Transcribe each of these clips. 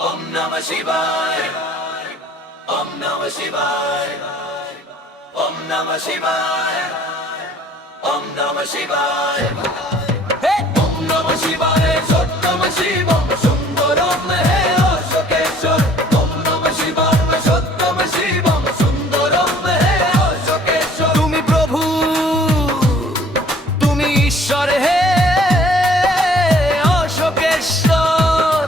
Om Namah Shivaya. Om Namah Shivaya. Om Namah Shivaya. Om Namah Shivaya. Hey! Om Namah Shivaya. Sattam Shivam Sundaram hai Ashokeshwar. Om Namah Shivaya. Sattam Shivam Sundaram hai Ashokeshwar. Tumi Prabhu, Tumi Ishwar hai Ashokeshwar.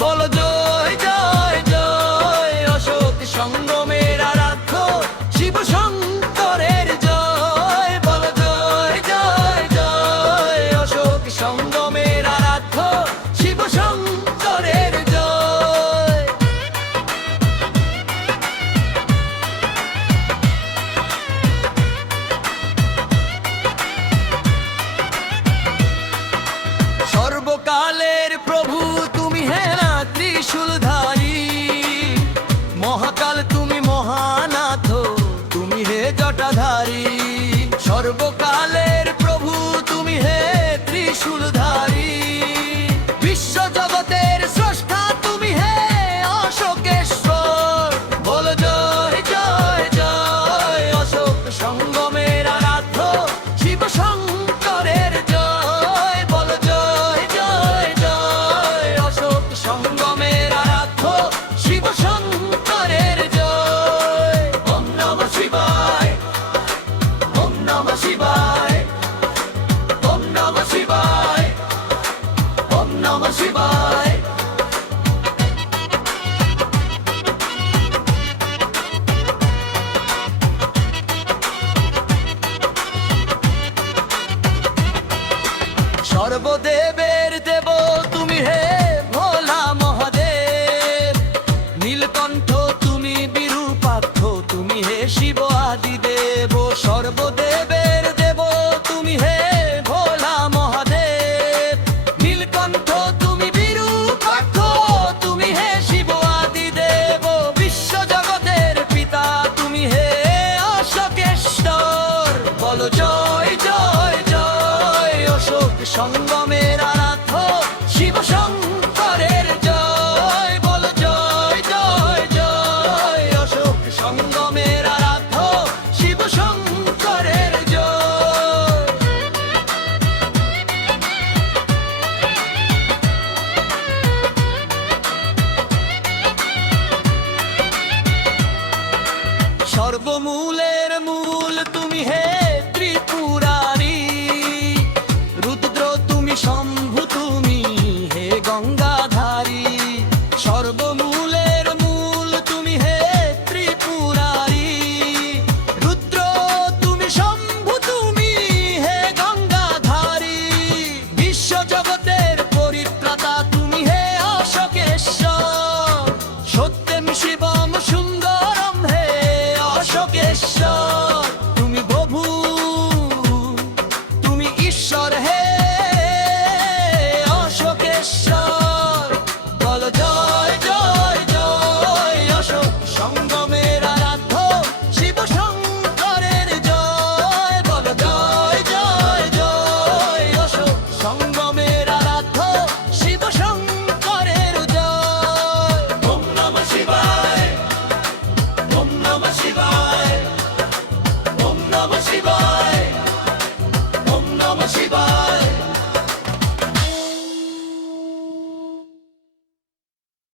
Bolo joy joy joy Ashok Shangomer Aradhya Shiv Shankarer joy. Bolo joy joy joy Ashok Shangomer Aradhya Shiv Shankarer joy. সর্বকালের প্রভু তুমি হে না ত্রিশূলধারী, মহাকাল তুমি মহানাথ তুমি হে জটাধারী। সর্বকালের প্রভু তুমি হে ত্রিশূলধারী, বিশ্ব জগতের স্রষ্টা তুমি হে অশোকেশ্বর। বল জয় জয় জয় অশোক সঙ্গমের আরাধ্য শিব শঙ্করের জয়। বল জয় জয় জয় অশোক সঙ্গমের আরাধ্য শিব শঙ্করের জয়। ওম নমঃ শিবায়। ওম নমঃ শিবায়। ওম নমঃ শিবায়। ওম নমঃ শিবায়। সর্বদেবের দেব তুমি হে ভোলা মহাদেব, নীলকণ্ঠ তুমি বিরূপাক্ষ তুমি হে শিব আদিদেব। সর্বদেবের দেব তুমি হে ভোলা মহাদেব, নীলকণ্ঠ তুমি বিরূপাক্ষ তুমি হে শিব আদিদেব। বিশ্ব জগতের পিতা তুমি হে অশোকেশ্বর। বলো জয় জয় জয় অশোক সঙ্গমের আরাধ্য শিব শঙ্করের জয়। বল জয় জয় জয় অশোক সঙ্গমের আরাধ্য শিব শঙ্করের জয়। সর্বমূলের মূল তুমি হে ত্রিপুরারি, রুদ্র তুমি শম্ভু তুমি হে গঙ্গাধারী। সর্ব